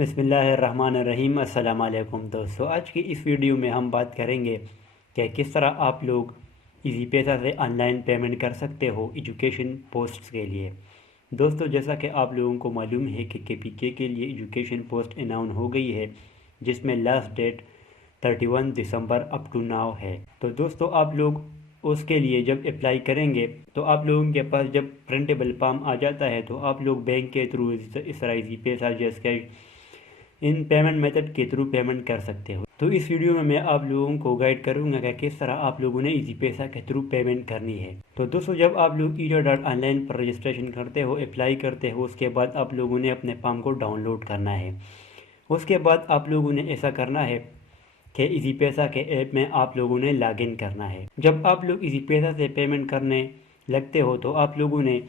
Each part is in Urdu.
بسم اللہ الرحمن الرحیم۔ السلام علیکم دوستو، آج کی اس ویڈیو میں ہم بات کریں گے کہ کس طرح آپ لوگ ایزی پیسہ سے آن لائن پیمنٹ کر سکتے ہو ایجوکیشن پوسٹس کے لیے۔ دوستو، جیسا کہ آپ لوگوں کو معلوم ہے کہ KPK کے لیے ایجوکیشن پوسٹ اناؤنس ہو گئی ہے، جس میں لاسٹ ڈیٹ 31 دسمبر اپ ٹو ناؤ ہے۔ تو دوستو، آپ لوگ اس کے لیے جب اپلائی کریں گے تو آپ لوگوں کے پاس جب پرنٹیبل فارم آ جاتا ہے تو آپ لوگ بینک کے تھرو اس طرح ایزی پیسہ، جیسکیش ان پیمنٹ میتھڈ کے تھرو پیمنٹ کر سکتے ہو۔ تو اس ویڈیو میں آپ لوگوں کو گائیڈ کروں گا کہ کس طرح آپ لوگوں نے ایزی پیسہ کے تھرو پیمنٹ کرنی ہے۔ تو دوستو، جب آپ لوگ etea.online پر رجسٹریشن کرتے ہو، اپلائی کرتے ہو، اس کے بعد آپ لوگوں نے اپنے فارم کو ڈاؤن لوڈ کرنا ہے۔ اس کے بعد آپ لوگوں نے ایسا کرنا ہے کہ ایزی پیسہ کے ایپ میں آپ لوگوں نے لاگ ان کرنا ہے۔ جب آپ لوگ ایزی پیسہ سے پیمنٹ کرنے لگتے ہو تو آپ لوگوں نے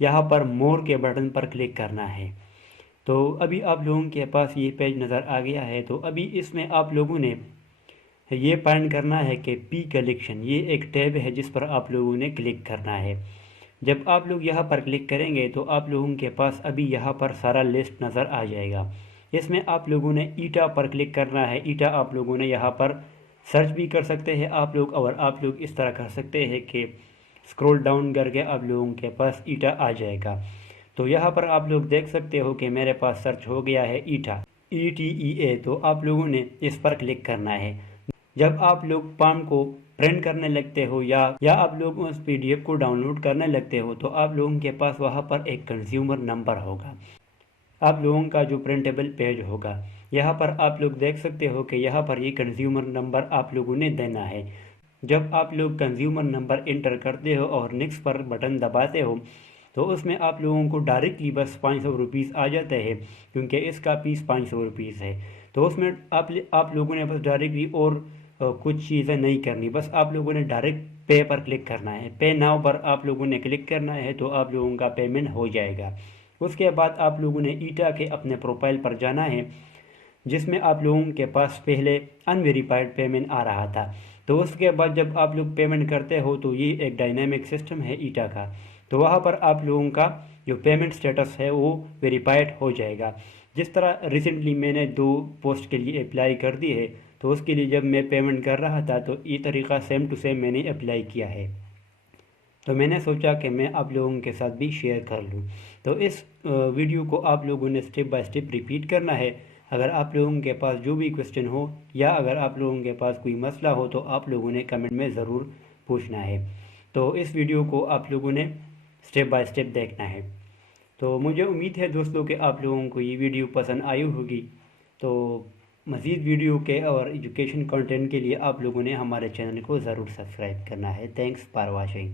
یہاں پر مور کے بٹن پر کلک کرنا ہے۔ تو ابھی آپ لوگوں کے پاس یہ پیج نظر آ گیا ہے۔ تو ابھی اس میں آپ لوگوں نے یہ فائنڈ کرنا ہے کہ پی کلیکشن، یہ ایک ٹیب ہے جس پر آپ لوگوں نے کلک کرنا ہے۔ جب آپ لوگ یہاں پر کلک کریں گے تو آپ لوگوں کے پاس ابھی یہاں پر سارا لسٹ نظر آ جائے گا۔ اس میں آپ لوگوں نے ایٹا پر کلک کرنا ہے۔ ایٹا آپ لوگوں نے یہاں پر سرچ بھی کر سکتے ہیں آپ لوگ، اور آپ لوگ اس طرح کر سکتے ہیں کہ اسکرول ڈاؤن کر کے آپ لوگوں کے پاس ایٹا آ جائے گا۔ تو یہاں پر آپ لوگ دیکھ سکتے ہو کہ میرے پاس سرچ ہو گیا ہے ایٹا، ETEA۔ تو آپ لوگوں نے اس پر کلک کرنا ہے۔ جب آپ لوگ فارم کو پرنٹ کرنے لگتے ہو یا آپ لوگ اس PDF کو ڈاؤن لوڈ کرنے لگتے ہو تو آپ لوگوں کے پاس وہاں پر ایک کنزیومر نمبر ہوگا، آپ لوگوں کا جو پرنٹیبل پیج ہوگا۔ یہاں پر آپ لوگ دیکھ سکتے ہو کہ یہاں پر یہ کنزیومر نمبر آپ لوگوں نے دینا ہے۔ جب آپ لوگ کنزیومر نمبر انٹر کرتے ہو اور نیکسٹ پر بٹن دباتے ہو تو اس میں آپ لوگوں کو ڈائریکٹلی بس 500 روپیز آ جاتے ہیں، کیونکہ اس کا فیس 500 روپیز ہے۔ تو اس میں آپ لوگوں نے بس ڈائریکٹلی اور کچھ چیزیں نہیں کرنی، بس آپ لوگوں نے ڈائریکٹ پے پر کلک کرنا ہے۔ پے ناؤ پر آپ لوگوں نے کلک کرنا ہے تو آپ لوگوں کا پیمنٹ ہو جائے گا۔ اس کے بعد آپ لوگوں نے ایٹا کے اپنے پروفائل پر جانا ہے، جس میں آپ لوگوں کے پاس پہلے ان ویریفائڈ پیمنٹ آ رہا تھا۔ تو اس کے بعد جب آپ لوگ پیمنٹ کرتے ہو تو یہ ایک ڈائنامک سسٹم ہے ایٹا کا، تو وہاں پر آپ لوگوں کا جو پیمنٹ سٹیٹس ہے وہ ویریفائڈ ہو جائے گا۔ جس طرح ریسنٹلی میں نے 2 پوسٹ کے لیے اپلائی کر دی ہے، تو اس کے لیے جب میں پیمنٹ کر رہا تھا تو یہ طریقہ سیم ٹو سیم میں نے اپلائی کیا ہے۔ تو میں نے سوچا کہ میں آپ لوگوں کے ساتھ بھی شیئر کر لوں۔ تو اس ویڈیو کو آپ لوگوں نے سٹیپ بائی سٹیپ ریپیٹ کرنا ہے۔ اگر آپ لوگوں کے پاس جو بھی کوسچن ہو یا اگر آپ لوگوں کے پاس کوئی مسئلہ ہو تو آپ لوگوں نے کمنٹ میں ضرور پوچھنا ہے۔ تو اس ویڈیو کو آپ لوگوں نے سٹیپ بائی سٹیپ دیکھنا ہے۔ تو مجھے امید ہے دوستوں کہ آپ لوگوں کو یہ ویڈیو پسند آئی ہوگی۔ تو مزید ویڈیو کے اور ایجوکیشن کنٹینٹ کے لیے آپ لوگوں نے ہمارے چینل کو ضرور سبسکرائب کرنا ہے۔ Thanks for watching.